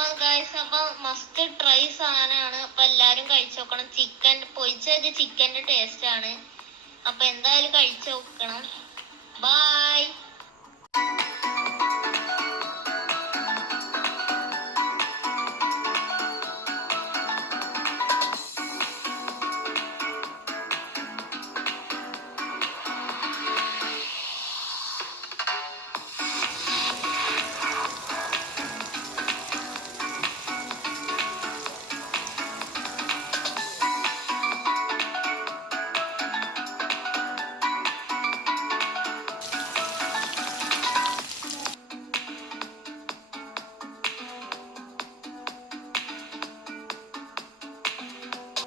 അപ്പൊ must try സാധനമാണ്. അപ്പൊ എല്ലാരും കഴിച്ചു നോക്കണം. ചിക്കൻ പൊരിച്ചത് ചിക്കന്റെ ടേസ്റ്റ് ആണ്. അപ്പൊ എന്തായാലും കഴിച്ചു നോക്കണം. ബൈ.